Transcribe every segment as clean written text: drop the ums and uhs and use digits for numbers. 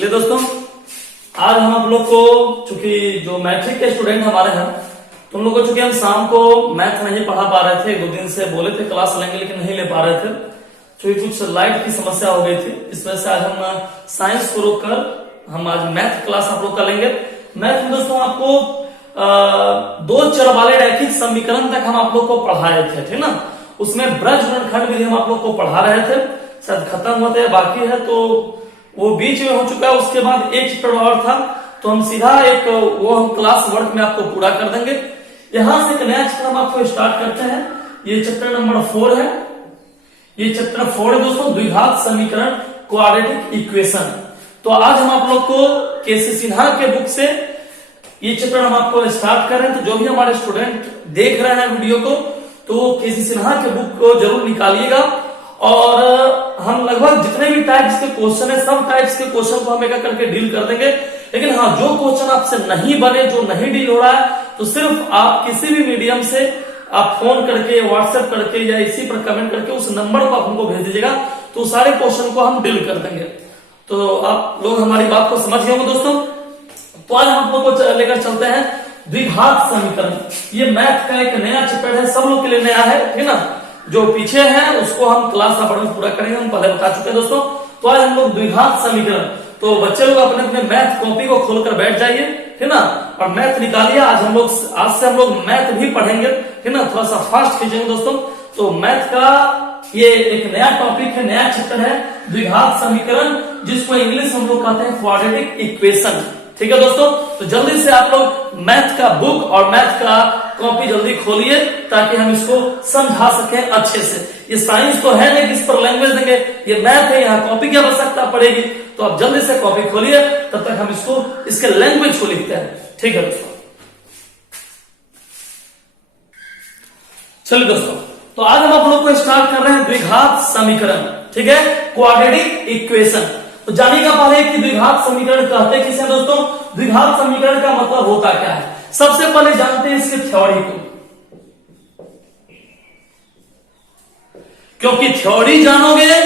चलिए दोस्तों, आज हम आप लोग को, चूंकि जो मैट्रिक के स्टूडेंट हमारे हैं, तो उन लोग को चूंकि हम शाम को मैथ नहीं पढ़ा पा रहे थे, 2 दिन से बोले थे क्लास लेंगे लेकिन नहीं ले पा रहे थे, क्योंकि कुछ लाइट की समस्या हो गई थी। इस वजह से आज हम साइंस को रोककर हम आज मैथ क्लास आप लोग का लेंगे। मैथ में दोस्तों आपको 2 चर वाले रैखिक समीकरण तक हम आप लोग को पढ़ाए थे, ठीक ना। उसमें ब्रज गुणनखंड विधि हम आप लोग को पढ़ा रहे थे, शायद खत्म होते बाकी है, तो वो बीच में हो चुका है। उसके बाद एक चैप्टर और था, तो हम सीधा वो हम क्लास वर्क में आपको पूरा कर देंगे। यहां से एक नया चैप्टर हम आपको स्टार्ट करते हैं। ये चैप्टर नंबर 4 है। ये चैप्टर 4 है दोस्तों, द्विघात समीकरण, क्वाड्रेटिक इक्वेशन। तो आज हम आप लोग को केसी सिन्हा के बुक से ये चैप्टर हम आपको स्टार्ट कर रहे हैं। तो जो भी हमारे स्टूडेंट देख रहे हैं वीडियो को, तो केसी सिन्हा के बुक को जरूर निकालिएगा। और हम लगभग जितने भी टाइप्स के क्वेश्चन है, सब टाइप्स के क्वेश्चन को हम एक करके डील कर देंगे। लेकिन हाँ, जो क्वेश्चन आपसे नहीं बने, जो नहीं डील हो रहा है, तो सिर्फ आप किसी भी मीडियम से आप फोन करके, व्हाट्सएप करके या इसी पर कमेंट करके उस नंबर को आप हमको भेज दीजिएगा, तो सारे क्वेश्चन को हम डील कर देंगे। तो आप लोग हमारी बात को समझ गए होंगे दोस्तों। तो आज हम लोग को लेकर चलते हैं द्विघात समीकरण। ये मैथ का एक नया चैप्टर है, सब लोग के लिए नया है, ठीक ना। जो पीछे है उसको हम क्लास में पूरा करेंगे, हम पहले बता चुके हैं दोस्तों। तो आज हम लोग द्विघात समीकरण, तो बच्चे लोग अपने अपने मैथ कॉपी को खोलकर बैठ जाइए, ठीक ना, और मैथ निकालिए। आज से हम लोग मैथ भी पढ़ेंगे, ठीक ना। थोड़ा सा फास्ट खींचेंगे दोस्तों। तो मैथ का ये एक नया टॉपिक है, नया चैप्टर है, द्विघात समीकरण, जिसको इंग्लिश हम लोग कहते हैं क्वाड्रेटिक इक्वेशन, ठीक है दोस्तों। तो जल्दी से आप लोग मैथ का बुक और मैथ का कॉपी जल्दी खोलिए, ताकि हम इसको समझा सकें अच्छे से। ये साइंस तो है नहीं कि इस पर लैंग्वेज देंगे, ये मैथ है, यहाँ कॉपी की आवश्यकता पड़ेगी। तो आप जल्दी से कॉपी खोलिए, तब तक हम इसके लैंग्वेज को लिखते हैं, ठीक है दोस्तों। चलिए दोस्तों, तो आज हम आप लोग को स्टार्ट कर रहे हैं द्विघात समीकरण, ठीक है, क्वाड्रेटिक इक्वेशन। तो जानिएगा पहले कि द्विघात समीकरण कहते किसे हैं दोस्तों। द्विघात समीकरण का मतलब होता क्या है, सबसे पहले जानते हैं इसके थ्योरी को, क्योंकि थ्योरी जानोगे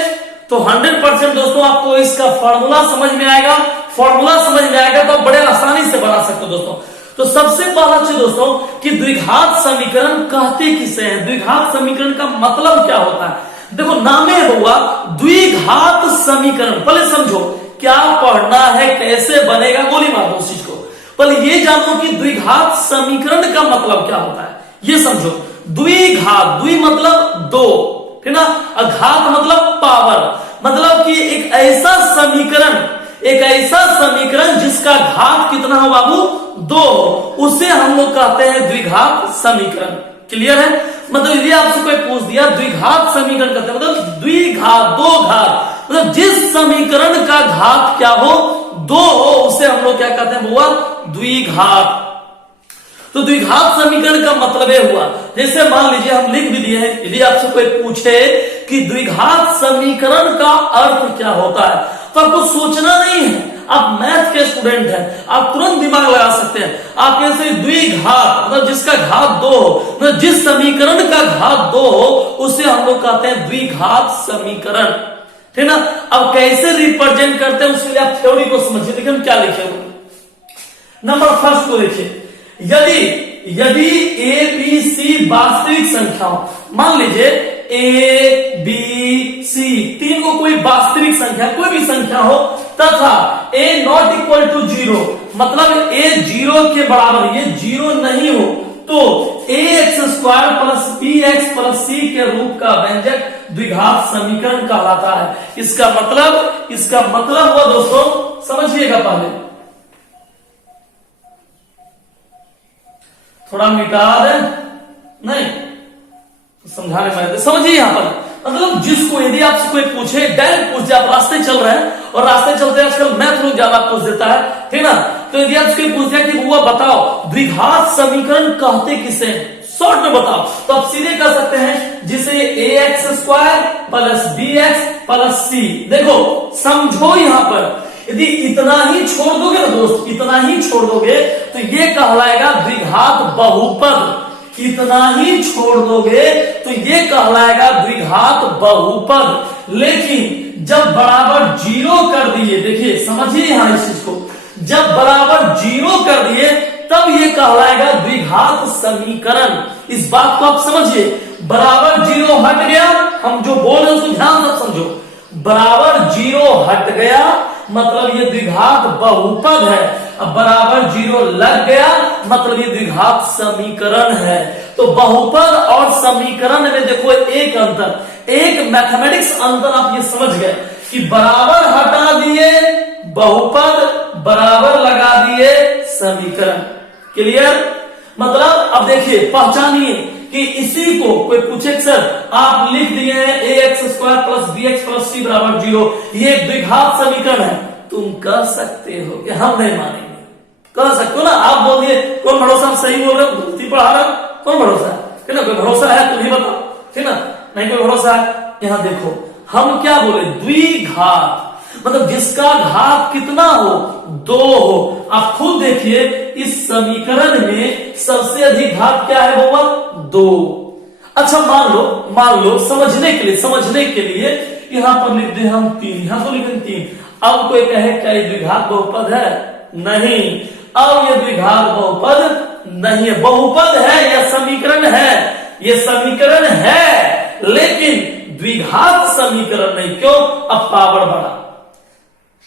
तो 100% दोस्तों आपको इसका फॉर्मूला समझ में आएगा। फॉर्मूला समझ में आएगा तो बड़े आसानी से बना सकते हो दोस्तों। तो सबसे पहला चीज दोस्तों कि द्विघात समीकरण कहते किसे हैं, द्विघात समीकरण का मतलब क्या होता है। देखो, नामे हुआ द्विघात समीकरण, पहले समझो क्या पढ़ना है, कैसे बनेगा, गोली मार दो उस चीज को। पहले ये जानो कि द्विघात समीकरण का मतलब क्या होता है, ये समझो। द्विघात, द्वि मतलब 2, ठीक ना, और घात मतलब पावर, मतलब कि एक ऐसा समीकरण जिसका घात कितना हो बाबू, 2, उसे हम लोग कहते हैं द्विघात समीकरण। क्लियर है। मतलब यदि आपसे कोई पूछ दिया द्विघात समीकरण कहते हैं, मतलब द्विघात, 2 घात, मतलब जिस समीकरण का घात क्या हो, 2 हो, उसे हम लोग क्या कहते हैं, हुआ द्विघात। तो द्विघात समीकरण का मतलब यह हुआ, जैसे मान लीजिए हम लिख भी दिए हैं, यदि आपसे कोई पूछे कि द्विघात समीकरण का अर्थ क्या होता है, तो आपको सोचना नहीं है। आप मैथ के स्टूडेंट हैं, आप तुरंत दिमाग लगा सकते हैं। आप कैसे द्विघात, मतलब जिसका घात 2 हो, मतलब जिस समीकरण का घात 2 हो, उसे हम लोग कहते हैं द्विघात समीकरण, ठीक ना। अब कैसे रिप्रेजेंट करते हैं, उसके लिए आप थ्योरी को समझिए। देखिए हम क्या लिखे हुए, नंबर फर्स्ट को देखिए। यदि ए बी सी वास्तविक संख्या हो, मान लीजिए ए बी सी 3 को कोई वास्तविक संख्या, कोई भी संख्या हो, तथा ए नॉट इक्वल टू 0, मतलब ए 0 के बराबर, ये 0 नहीं हो, तो ax² plus bx plus c के रूप का व्यंजक द्विघात समीकरण कहलाता है। इसका मतलब हुआ दोस्तों, समझिएगा पहले, थोड़ा मिटा दे, नहीं समझाने में समझिए। यहां पर मतलब जिसको यदि आपसे कोई पूछे, डायरेक्ट पूछ जाए, आप रास्ते चल रहे हैं और रास्ते चलते आजकल मैथ लोग ज्यादा पूछ देता है, ठीक ना। तो यदि आपसे कोई पूछ दिया कि वो बताओ द्विघात समीकरण कहते किसे, शॉर्ट में बताओ, तो आप सीधे कह सकते हैं जिसे ax² plus bx plus c। देखो समझो, यहां पर यदि इतना ही छोड़ दोगे ना दोस्त, इतना ही छोड़ दोगे, तो ये कहलाएगा द्विघात बहुपद। इतना ही छोड़ दोगे तो ये कहलाएगा द्विघात बहुपद। लेकिन जब बराबर जीरो कर दिए, देखिए समझिए यहां इस चीज को, जब बराबर जीरो कर दिए तब ये कहलाएगा द्विघात समीकरण। इस बात को आप समझिए, बराबर जीरो हट गया, हम जो बोल रहे हैं उसको ध्यान से समझो, बराबर जीरो हट गया मतलब ये द्विघात बहुपद है, अब बराबर जीरो लग गया मतलब ये द्विघात समीकरण है। तो बहुपद और समीकरण में देखो एक अंतर, एक मैथमेटिक्स अंतर आप ये समझ गए कि बराबर हटा दिए बहुपद, बराबर लगा दिए समीकरण। क्लियर? मतलब अब देखिए पहचानिए कि इसी को कोई पूछे सर आप लिख दिए हैं ax² plus bx plus c बराबर 0, ये एक द्विघात समीकरण है, तुम कह सकते हो कि हम नहीं मानेंगे, कह सकते हो ना, आप बोल दिए कौन भरोसा हम सही बोल रहे हो, गलती पढ़ा रहे हो, कौन भरोसा है ना, कोई भरोसा है तुम ही बताओ, ठीक ना, नहीं कोई भरोसा है। यहां देखो हम क्या बोले, द्विघात मतलब जिसका घात कितना हो, 2 हो। आप खुद देखिए इस समीकरण में सबसे अधिक घात क्या है बउआ, 2। अच्छा मान लो समझने के लिए यहां पर लिख दे हम 3, यहां तो लिखें 3। अब कोई कहे क्या ये द्विघात बहुपद है, नहीं, अब ये द्विघात बहुपद नहीं है, बहुपद है या समीकरण है, ये समीकरण है लेकिन द्विघात समीकरण नहीं। क्यों? अब पावर बढ़ा,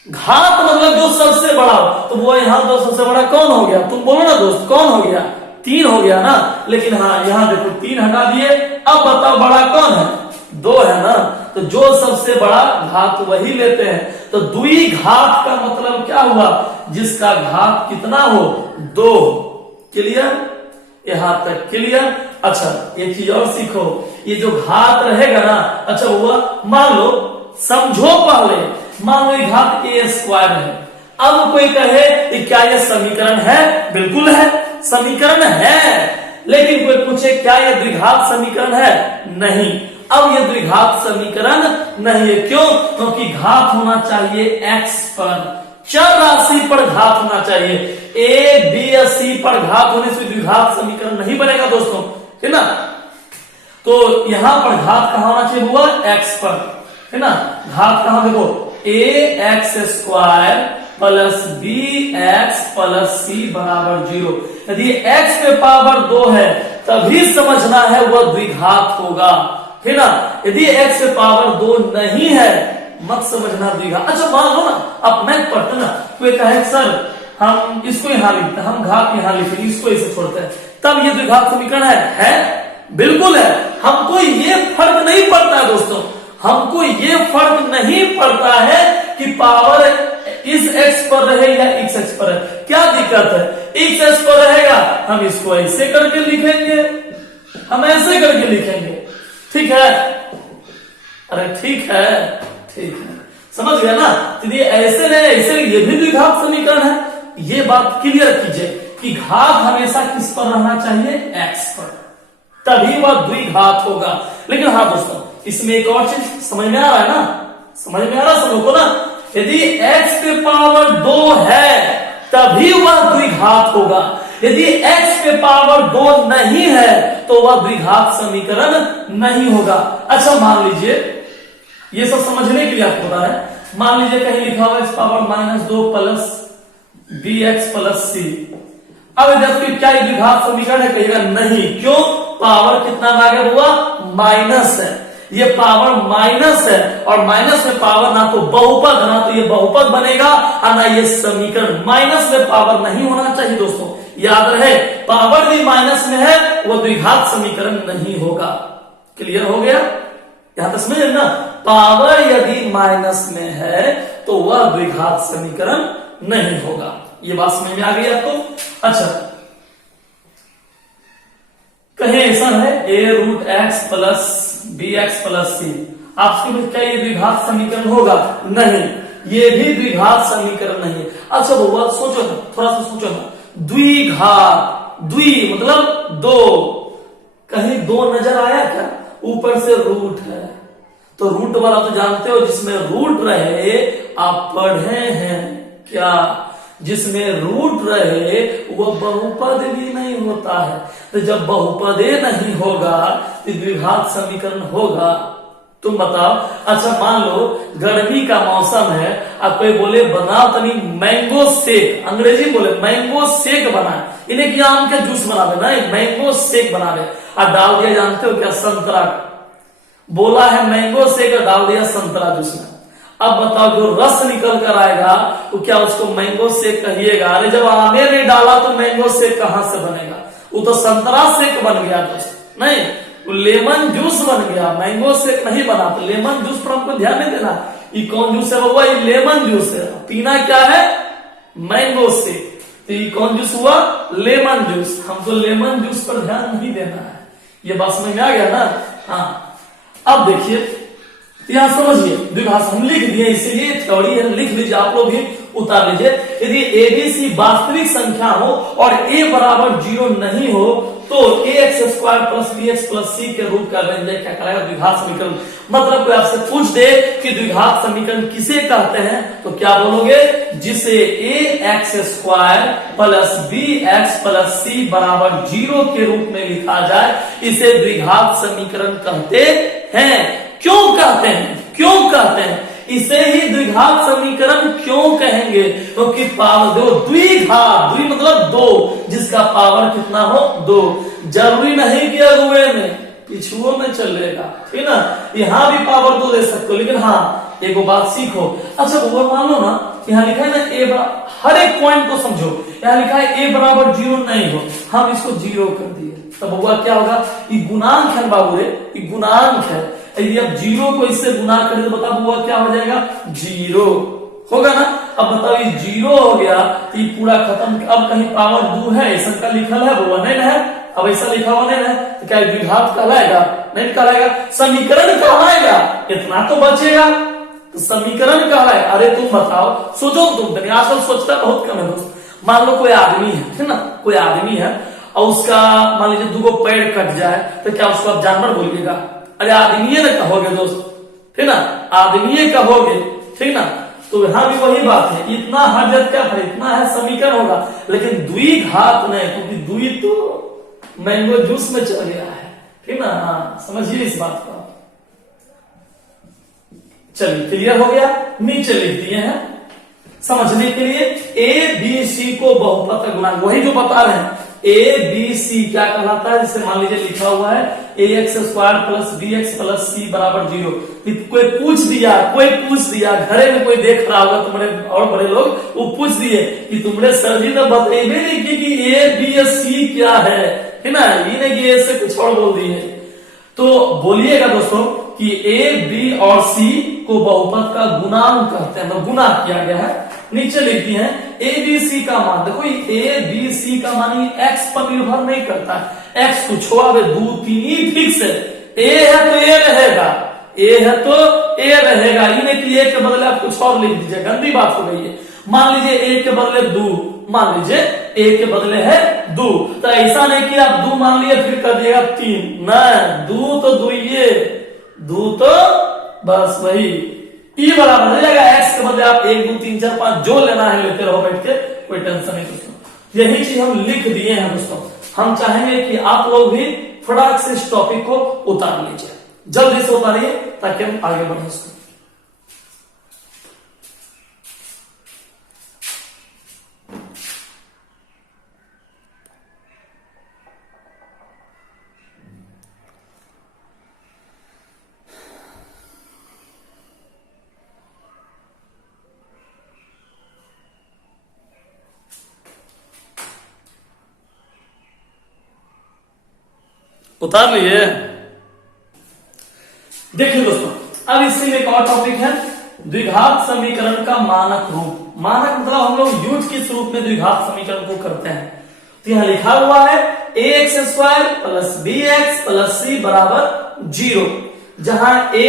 घात मतलब जो सबसे बड़ा हो, तो वो यहां तो सबसे बड़ा कौन हो गया, तुम बोलो ना दोस्त, कौन हो गया, 3 हो गया ना, लेकिन हाँ यहां देखो 3 हटा दिए, अब बताओ बड़ा कौन है, 2 है ना, तो जो सबसे बड़ा घात वही लेते हैं। तो द्विघात का मतलब क्या हुआ, जिसका घात कितना हो, 2। क्लियर? यहां तक क्लियर? अच्छा एक चीज और सीखो, ये जो घात रहेगा ना, अच्छा हुआ मान लो, समझो पहले, मान लो घात a² है, अब कोई कहे कि क्या यह समीकरण है, बिल्कुल है, समीकरण है, लेकिन कोई पूछे क्या यह द्विघात समीकरण है, नहीं, अब यह द्विघात समीकरण नहीं है। क्यों? क्योंकि घात होना चाहिए x पर, चर राशि पर घात होना चाहिए, a b या c पर घात होने से द्विघात समीकरण नहीं बनेगा दोस्तों, है ना। तो यहां पर घात कहां होना चाहिए हुआ, x पर, है ना, घात कहां देखो, ax² plus bx plus c बराबर 0। यदि x पे पावर 2 है तभी समझना है वह द्विघात होगा, है ना, यदि x पे पावर 2 नहीं है मत समझना द्विघात। अच्छा मान लो ना आप मैथ पढ़ते ना, कोई कहे सर हम इसको यहां लिखते हैं, हम घात यहां लिखेंगे, इसको इसे छोड़ते हैं, तब ये द्विघात समीकरण है? बिल्कुल है। हमको ये फर्क नहीं पड़ता है दोस्तों, हमको ये फर्क नहीं पड़ता है कि पावर इस x पर रहे या x पर है, क्या दिक्कत है, x पर रहेगा हम इसको ऐसे करके लिखेंगे, हम ऐसे करके लिखेंगे, ठीक है, अरे ठीक है, ठीक है, समझ गया ना। तो ये ऐसे नहीं ऐसे, ये भी द्विघात समीकरण है, ये बात क्लियर कीजिए कि घात हमेशा किस पर रहना चाहिए, x पर, तभी वह द्विघात होगा। लेकिन हाँ दोस्तों इसमें एक और चीज समझ में आ रहा है ना, समझ में आ रहा है सब लोग को ना, यदि x पे पावर 2 है तभी वह द्विघात होगा, यदि x पे पावर 2 नहीं है तो वह द्विघात समीकरण नहीं होगा। अच्छा मान लीजिए, ये सब समझने के लिए आपको बता रहे हैं, मान लीजिए कहीं लिखा हुआ x power -2 plus bx plus c, अब देखिए क्या ये द्विघात समीकरण है, कहिएगा नहीं। क्यों? पावर कितना भागे हुआ, माइनस है, ये पावर माइनस है, और माइनस में पावर ना तो बहुपद, ना तो ये बहुपद बनेगा और ना ये समीकरण, माइनस में पावर नहीं होना चाहिए दोस्तों, याद रहे, पावर भी माइनस में है वो द्विघात समीकरण नहीं होगा। क्लियर हो गया? यहां तक समझ ना, पावर यदि माइनस में है तो वह द्विघात समीकरण नहीं होगा। ये बात समझ में आ गई आपको? अच्छा कहीं ऐसा है a√x plus bx plus c, आपके क्या ये द्विघात समीकरण होगा? नहीं, ये भी द्विघात समीकरण नहीं है। अच्छा बउआ सोचो ना, थोड़ा सा सोचो ना, द्विघात, द्वि मतलब 2, कहीं 2 नजर आया क्या? ऊपर से रूट है, तो रूट वाला तो जानते हो, जिसमें रूट रहे आप पढ़े हैं क्या, जिसमें रूट रहे वह बहुपद भी नहीं होता है, तो जब बहुपदे नहीं होगा तो द्विघात समीकरण होगा? तुम बताओ। अच्छा मान लो गर्मी का मौसम है, अब कोई बोले बनाओ तनी मैंगो शेक, अंग्रेजी बोले मैंगो शेक बना, इन्हें क्या आम के जूस बना देना, मैंगो शेक बना दे, और डाल दिया जानते हो क्या, संतरा, बोला है मैंगो शेक और डाल दिया संतरा जूस में। अब बताओ जो रस निकल कर आएगा तो क्या उसको मैंगो शेक कहिएगा? अरे जब आमे नहीं डाला तो मैंगो शेक कहां से बनेगा? वो तो संतरा शेक बन गया दोस्त, नहीं वो लेमन जूस बन गया, मैंगो शेक नहीं बना। तो लेमन जूस पर हमको ध्यान नहीं देना, ये कौन जूस है बाबा? ये लेमन जूस है। पीना क्या है? Mango shake. तो ये कौन जूस हुआ? Lemon juice. हमको लेमन जूस पर ध्यान नहीं देना है। ये बात समझ में आ गया ना? हाँ, अब देखिए यहां समझिए, द्विघात हम लिख दिए, इसीलिए थ्योरी है, लिख लीजिए आप लोग भी, उतार लीजिए। यदि एबीसी वास्तविक संख्या हो और ए बराबर 0 नहीं हो तो ax square plus bx plus c के रूप का व्यंजक क्या कहलाएगा? द्विघात समीकरण। मतलब कोई आपसे पूछ दे कि द्विघात समीकरण किसे कहते हैं तो क्या बोलोगे? जिसे ax square plus bx plus c बराबर 0 के रूप में लिखा जाए, इसे द्विघात समीकरण कहते हैं। क्यों कहते हैं? क्यों कहते हैं? इसे ही द्विघात समीकरण क्यों कहेंगे? क्योंकि पावर दो, द्विघात, द्वि मतलब दो, जिसका पावर कितना हो? 2। जरूरी नहीं कि अगुए में, पिछुओं में चलेगा, ठीक ना? यहां भी पावर 2 दे सकते हो, लेकिन हाँ एक बात सीखो। अच्छा वो मान लो ना, यहाँ लिखा है ना ए, हर एक पॉइंट को समझो। यहाँ लिखा है ए बराबर 0 नहीं हो, हम इसको 0 कर दिए, तब हुआ क्या होगा? ये गुणांक है बाबू रे, ये गुणांक है। यदि अब 0 को इससे गुना करें तो बताओ हुआ क्या हो जाएगा? 0 होगा ना? अब बताओ ये 0 हो गया तो ये पूरा खत्म। अब कहीं पावर 2 है ऐसा का लिखल है वो नहीं है, अब ऐसा लिखा हुआ नहीं है तो क्या द्विघात कहलाएगा? नहीं कहलाएगा। समीकरण कहलाएगा, इतना तो बचेगा, तो समीकरण कहलाएगा। अरे तुम बताओ, सोचो तुम, आजकल सोचता बहुत कम है दोस्त। मान लो कोई आदमी है ना, कोई आदमी है और उसका मान लीजिए 2 पैर कट जाए तो क्या उसको आप जानवर बोलिएगा? अरे आदमी ना कहोगे दोस्त, ठीक ना? आदमी कहोगे, ठीक ना? तो यहां भी वही बात है, इतना हर क्या है, इतना है समीकरण होगा, लेकिन द्विघात नहीं, क्योंकि द्वि तो मैंगो जूस में चल गया है, ठीक ना? हाँ समझिए इस बात को। चलिए क्लियर हो गया? नीचे लिख दिए हैं समझने के लिए। ए बी सी को बहुपद का गुणांक, वही जो बता रहे हैं, ए बी सी क्या कहलाता है? जैसे मान लीजिए लिखा हुआ है ax square plus bx plus c बराबर 0। कोई पूछ दिया घरे में कोई देख रहा होगा तुम्हारे और बड़े लोग, वो पूछ दिए कि तुमने सर जी तो बताइए नहीं कि ए बी सी क्या है ना? ये नहीं कि ए से कुछ और बोल दिए, तो बोलिएगा दोस्तों कि ए बी और सी को बहुपद का गुणांक कहते हैं, तो गुना किया गया है। नीचे लिखती हैं ए बी सी का मान, देखो ए बी सी का मान एक्स पर निर्भर नहीं करता, एक्स कुछ हो, 2 3 ही फिक्स है। ए है तो ए रहेगा, ए है तो ए रहेगा, ये नहीं कि ए के बदले आप कुछ और लिख दीजिए, गंदी बात हो गई है। मान लीजिए ए के बदले 2, मान लीजिए ए के बदले है 2, तो ऐसा नहीं कि आप 2 मान लिए फिर कर दिएगा 3, नहीं, 2 तो 2 ये 2 तो बस वही ई बराबर हो जाएगा। एक्स के बदले आप 1 2 3 4 5 जो लेना है लेते रहो बैठ के, कोई टेंशन नहीं दोस्तों। यही चीज हम लिख दिए हैं दोस्तों। हम चाहेंगे कि आप लोग भी फटाक से इस टॉपिक को उतार लीजिए, जल्दी से उतारिए ताकि हम आगे बढ़े इसको। उतार लिए? देखिए दोस्तों, अब इसी में एक और टॉपिक है, द्विघात समीकरण का मानक रूप। मानक मतलब हम लोग यूज किस रूप में द्विघात समीकरण को करते हैं। तो यहां लिखा हुआ है ax square plus bx plus c बराबर 0, जहां a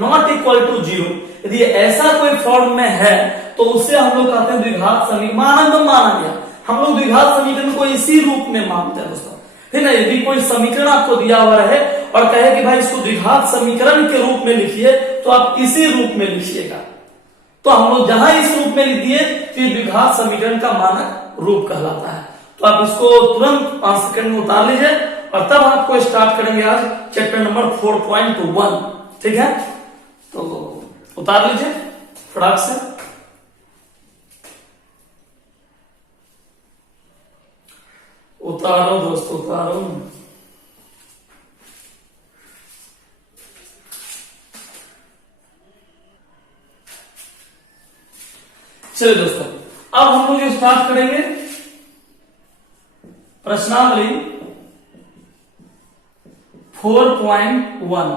नॉट इक्वल टू 0। यदि ऐसा कोई फॉर्म में है तो उसे हम लोग कहते हैं द्विघात समीकरण। मानक माना गया, हम लोग द्विघात समीकरण को इसी रूप में मानते हैं दोस्तों, है ना? यदि कोई समीकरण आपको दिया हुआ है और कहे कि भाई इसको द्विघात समीकरण के रूप में लिखिए, तो आप इसी रूप में लिखिएगा। तो हम लोग जहां इस रूप में लिख दिए तो ये द्विघात समीकरण का मानक रूप कहलाता है। तो आप इसको तुरंत 5 सेकंड में उतार लीजिए और तब आपको स्टार्ट करेंगे आज चैप्टर नंबर 4.1। ठीक है, तो उतार लीजिए फटाक से। उतारो दोस्तों उतारो। चलिए दोस्तों, अब हम लोग स्टार्ट करेंगे प्रश्नावली 4.1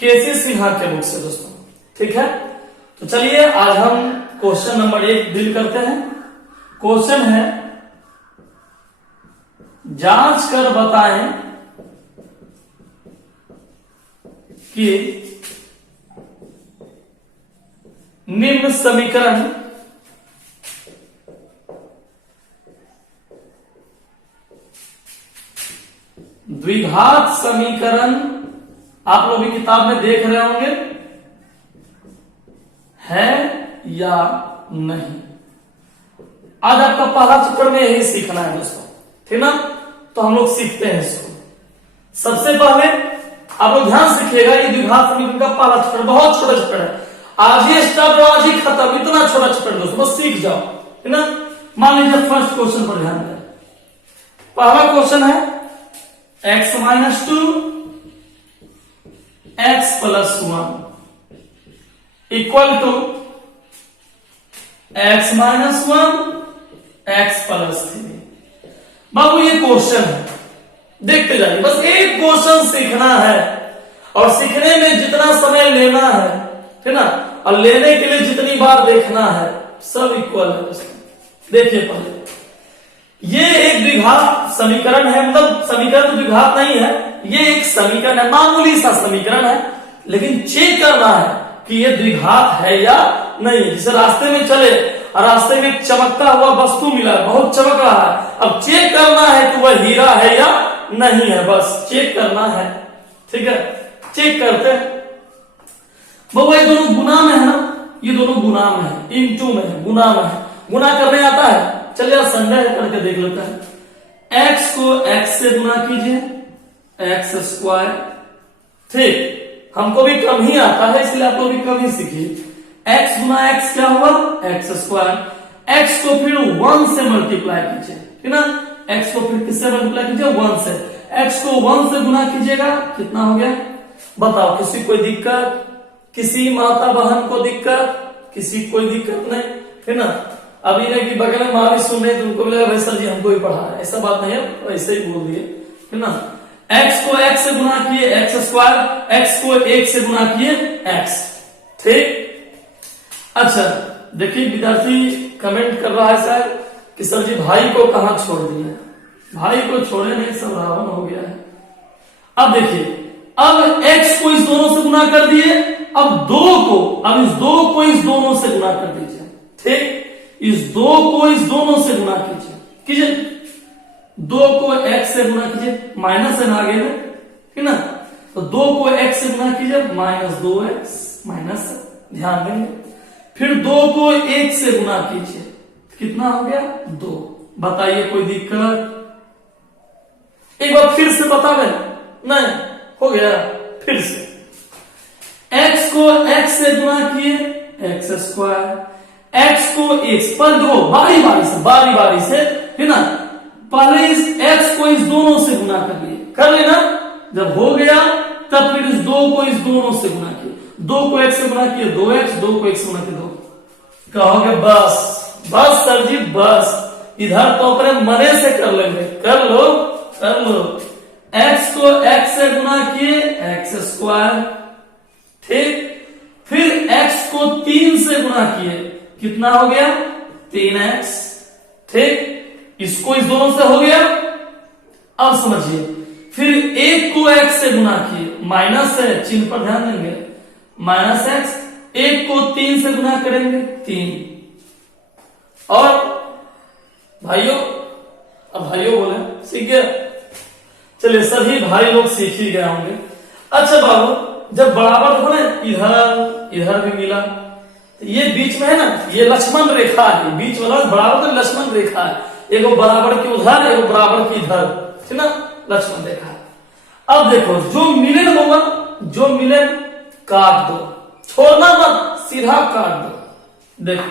केसी सिन्हा के बुक से दोस्तों, ठीक है। तो चलिए आज हम क्वेश्चन नंबर 1 डील करते हैं। क्वेश्चन है, जांच कर बताएं कि निम्न समीकरण द्विघात समीकरण, आप लोग भी किताब में देख रहे होंगे, है या नहीं। आज आपका पहला चैप्टर में यही सीखना है दोस्तों, ठीक ना। तो हम लोग सीखते हैं इसको। सबसे पहले आप लोग ध्यान से सीखिएगा, ये द्विघात समीकरण का पहला चैप्टर बहुत छोटा चैप्टर है। आज ही स्टार्ट, आज ही खत्म, इतना छोटा चैप्टर दोस्तों, बस सीख जाओ, ठीक ना। मान लीजिए फर्स्ट क्वेश्चन पर ध्यान दें। पहला क्वेश्चन है x minus 2 x plus 1 equal to x minus 1 x plus 3। बाबू ये क्वेश्चन है, देखते जाइए, बस एक क्वेश्चन सीखना है और सीखने में जितना समय लेना है, ठीक ना, और लेने के लिए जितनी बार देखना है, सब इक्वल है दोस्तों। देखिए पहले, ये एक द्विघात समीकरण है, मतलब समीकरण तो द्विघात नहीं है, ये एक समीकरण है, मामूली सा समीकरण है, लेकिन चेक करना है कि ये द्विघात है या नहीं। जैसे रास्ते में चले और रास्ते में एक चमकता हुआ वस्तु मिला, बहुत चमक रहा है, अब चेक करना है कि वह हीरा है या नहीं है, बस चेक करना है, ठीक है। चेक करते हैं। बाबू ये दोनों गुना में है ना, ये दोनों गुना में है, इनटू में है, गुना में है। गुना करने आता है, चलिए संग्रह करके देख लेते हैं। x को x से गुना कीजिए, x स्क्वायर, ठीक। हमको भी कम ही आता है, इसलिए आप लोग भी कम ही सीखिए। x गुना x क्या हुआ, x स्क्वायर। x को फिर 1 से मल्टीप्लाई कीजिए, ठीक ना। x को फिर किससे मल्टीप्लाई कीजिए, 1 से। x को 1 से गुना कीजिएगा, कितना हो गया बताओ। किसी कोई दिक्कत, किसी माता बहन को दिक्कत, किसी कोई दिक्कत नहीं, है ना। अभी नहीं कि बगल में माँ भी सुन रहे, तुमको भी लगा भाई सर जी हमको ही पढ़ा है, ऐसा बात नहीं है, ऐसे ही बोल दिए, है ना। x को x से गुना किए x स्क्वायर, x को 1 से गुना किए x, ठीक। अच्छा देखिए, विद्यार्थी कमेंट कर रहा है शायद कि सर जी भाई को कहां छोड़ दिया। भाई को छोड़े नहीं, सब रावण हो गया है। अब देखिए, अब x को इस दोनों से गुना कर दिए, अब 2 को, अब इस 2 को इस दोनों से गुना कर दीजिए, ठीक। इस 2 को इस दोनों से गुना कीजिए, 2 को x से गुना कीजिए, माइनस है ना आगे में, ठीक ना। तो 2 को x से गुना कीजिए, माइनस 2x, माइनस, ध्यान देंगे। फिर 2 को 1 से गुना कीजिए, कितना हो गया 2। बताइए कोई दिक्कत, एक बार फिर से बता दें, नहीं हो गया, फिर से x को x से गुना किए x स्क्वायर, x को x पर दो, बारी बारी से, है ना। पहले इस x को इस दोनों से गुना कर लिए, कर लेना। जब हो गया तब फिर इस 2 को इस दोनों से गुना किए, 2 को x से गुना किए 2x, 2 को x से गुना किए 2। कहोगे बस बस सर जी बस, इधर तो अपने मने से कर लेंगे, कर लो कर लो। x को x से गुना किए x स्क्वायर, ठीक। फिर x को 3 से गुना किए, कितना हो गया 3x, ठीक। इसको इस दोनों से हो गया। अब समझिए, फिर 1 को x से गुना किए, माइनस है, चिन्ह पर ध्यान देंगे, माइनस x। 1 को 3 से गुना करेंगे 3। और भाइयों, अब भाइयों बोले सीख गया, चलिए सभी भाई लोग सीख ही गए होंगे। अच्छा बाबू, जब बराबर हो ना, इधर इधर भी मिला, ये बीच में है ना, ये लक्ष्मण रेखा है, बीच वाला बराबर तो लक्ष्मण रेखा है, एगो बराबर की उधर, एगो बराबर की इधर, ठीक ना, लक्ष्मण रेखा। अब देखो जो मिलन होगा, जो मिलन काट दो, छोड़ना मत, सीधा काट दो। देखो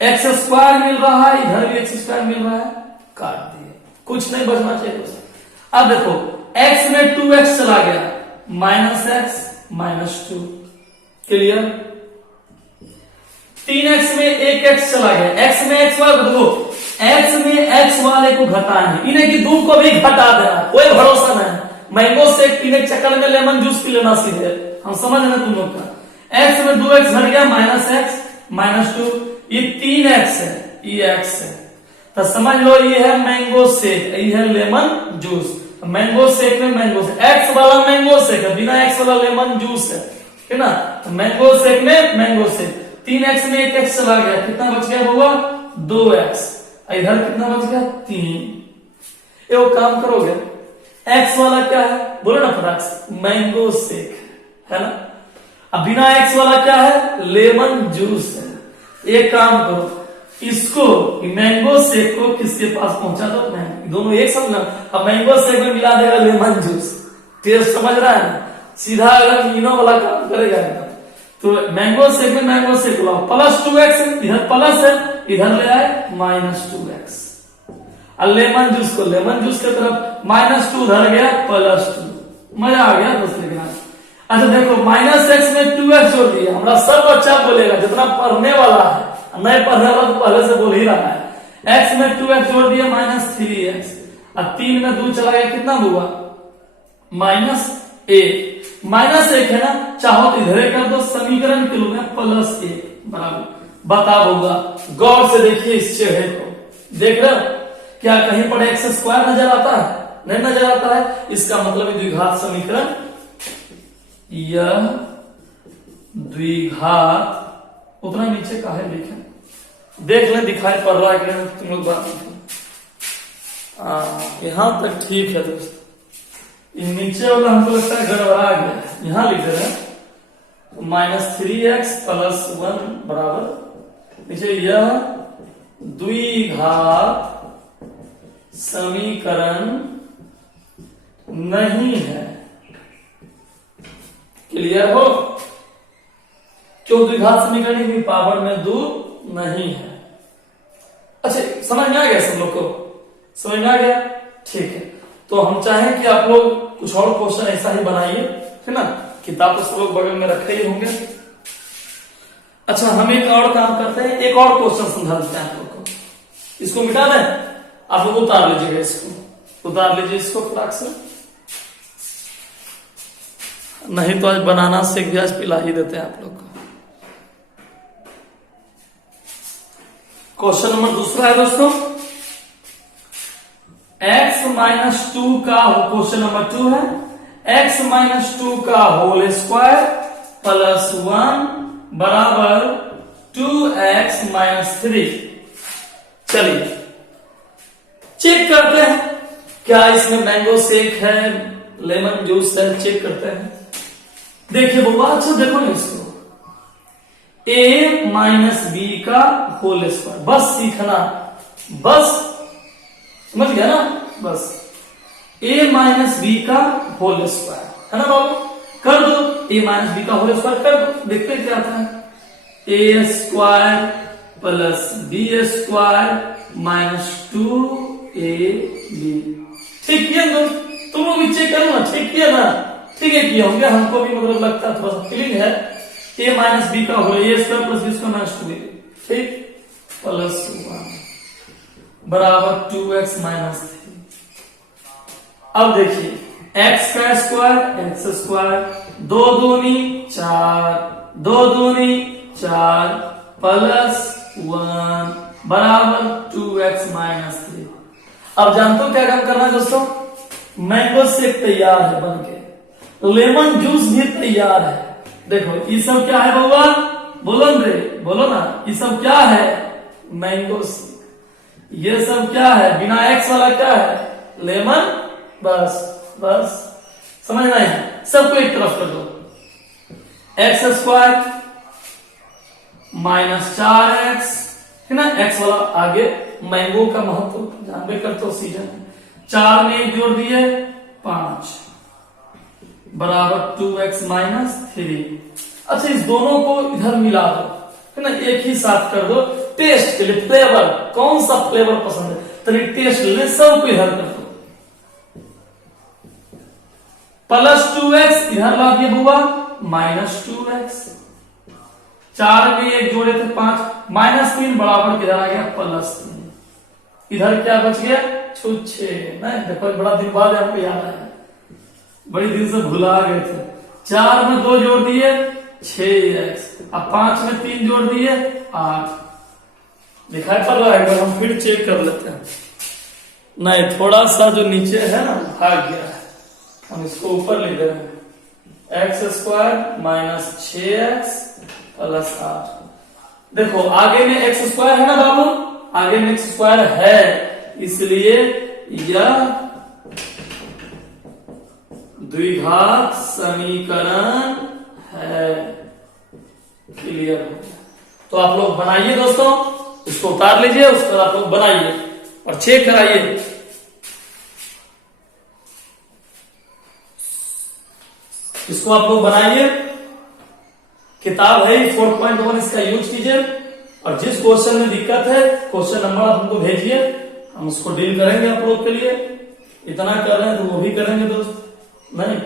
एक्स स्क्वायर मिल रहा है, इधर भी एक्स स्क्वायर मिल रहा है, काट दिए, कुछ नहीं बचना चाहिए दोस्तों। अब देखो x में 2x चला गया, -x -2, क्लियर। 3x में 1x चला गया, x में x वाले देखो, x में x वाले को घटाएंगे, इन्हें की दो को भी घटा देना, कोई भरोसा नहीं। मैंगो शेक पीने के चक्कर में लेमन जूस पी लेना सीधे, हम समझ रहे तुम लोग का। x में 2x घट गया, -x -2, ये 3x है, ये x है, तो समझ लो ये है मैंगो शेक, ये है लेमन जूस। मैंगो शेक में मैंगो शेक, एक्स वाला मैंगो शेक है, बिना एक्स वाला लेमन जूस है ना। तो मैंगो शेक में मैंगो शेक, 3x में 1x चला गया, कितना बच गया होगा 2x, इधर कितना बच गया 3। ये वो काम करोगे, x वाला क्या है बोलो ना फटाक से, मैंगो शेक है ना। अब बिना x वाला क्या है, लेमन जूस है। एक काम करो, इसको मैंगो शेक को किसके पास पहुंचा दो, दोनों एक समझना। अब मैंगो शेक में मिला देगा लेमन जूस, टेस्ट समझ रहा है ना, सीधा अगर मीनो वाला काम करेगा एकदम। तो मैंगो शेक में मैंगो शेक लाओ, +2x, इधर प्लस है, इधर ले आए -2x। और लेमन जूस को लेमन जूस की तरफ -2 उधर गया, +2, मजा आ गया दोस्त लिखना। अच्छा देखो -x में 2x जोड़ दिया, हमारा सब बच्चा बोलेगा जितना पढ़ने वाला है, नहीं पढ़ने वाला तो पहले से बोल ही रहा है। x में 2x जोड़ दिया, -3x, और 3 में 2 चला गया, कितना हुआ -1। -1 है ना, चाहो तो इधर कर दो, समीकरण के रूप में +1 बराबर बता होगा। गौर से देखिए इस चेहरे को, देख रहे हो क्या कहीं पर x स्क्वायर नजर आता है, नहीं नजर आता है, इसका मतलब द्विघात समीकरण, यह द्विघात, उतना नीचे का है लिखे, देख ले दिखाई पड़ रहा है कि नहीं तुम लोग बात। यहां तक ठीक है दोस्त, ये नीचे वाला हमको लगता है गड़बड़ा गया, यहां लिख रहे हैं -3x + 1 बराबर नीचे, यह द्विघात समीकरण नहीं है। क्लियर हो, क्यों द्विघात समीकरण की पावर में 2 नहीं है। अच्छा समझ में आ गया सब लोग को, समझ में आ गया, ठीक है। तो हम चाहें कि आप लोग कुछ और क्वेश्चन ऐसा ही बनाइए, है ना, किताब तो सब लोग बगल में रखे ही होंगे। अच्छा हम एक और काम करते हैं, एक और क्वेश्चन समझा देते हैं आप लोग को, इसको मिटा दें, आप लोग उतार लीजिएगा, इसको उतार लीजिए, इसको फ्लाक से, नहीं तो आज बनाना सीख भी, आज पिला ही देते हैं आप लोग को। क्वेश्चन नंबर दूसरा है दोस्तों, x-2 का, क्वेश्चन नंबर 2 है, x-2 का होल स्क्वायर +1 बराबर 2x - 3। चलिए चेक करते हैं क्या इसमें मैंगो शेक है, लेमन जूस है, चेक करते हैं। देखिए बुआ, अच्छा देखो ना इसको, a - b का होल स्क्वायर, बस सीखना, बस समझ गया ना, बस a - b का होल स्क्वायर है ना बाबू, कर दो a - b का होल स्क्वायर कर दो, देखते हैं क्या आता है, a² + b² -2ab। ठीक किया तुम लोग भी चेक करो ना, ठीक किया ना, ठीक है किया होंगे, हमको भी मतलब लगता है थोड़ा सा फीलिंग है। a - b का होल, a² + b² -2ab, ठीक, +1 बराबर 2x - 3। अब देखिए x का स्क्वायर, x², 2 दूनी 4, 2 दूनी 4 +1 बराबर 2x - 3। अब जानते हो क्या काम करना है दोस्तों, मैंगो शेक तैयार है बनके, लेमन जूस भी तैयार है। देखो ये सब क्या है बउआ, बोलो रे, बोलो ना, ये सब क्या है, मैंगो शेक। ये सब क्या है, बिना एक्स वाला क्या है, लेमन, बस बस समझना है, सबको एक तरफ कर दो, x² -4x है ना, x वाला आगे, मैंगो का महत्व जानबे करते हो, सीजन 4 में 1 जोड़ दिए 5 बराबर 2x माइनस 3। अच्छा, इस दोनों को इधर मिला दो, है ना, एक ही साथ कर दो। टेस्ट के लिए फ्लेवर, कौन सा फ्लेवर पसंद है, तो टेस्ट ले, सबको इधर कर दो। प्लस 2x इधर ला दिया बुआ, माइनस 2x। 4 में एक जोड़े थे 5, माइनस 3 बराबर किधर आ गया, प्लस 3। इधर क्या बच गया, 6। नहीं देखो, बड़ा दिन बाद आपको याद आया, बड़ी दिन से भुला गए थे। 4 में 2 जोड़ दिए 6x, अब 5 में 3 जोड़ दिए 8। दिखाई पड़ रहा है, हम फिर चेक कर लेते हैं। नहीं, थोड़ा सा जो नीचे है ना भाग गया है, हम इसको ऊपर लिख रहे हैं। x² minus 6x plus 8। देखो आगे में x² है ना बाबू, आगे में x² है, इसलिए यह द्विघात समीकरण है। क्लियर हो गया? तो आप लोग बनाइए दोस्तों, इसको उतार लीजिए, उसके बाद आप लोग बनाइए और चेक कराइए। इसको आप लोग बनाइए, किताब है 4.1, इसका यूज कीजिए, और जिस क्वेश्चन में दिक्कत है क्वेश्चन नंबर आप हमको भेजिए, हम उसको डील करेंगे आप लोग के लिए। इतना कर रहे हैं तो वो भी करेंगे दोस्त, नहीं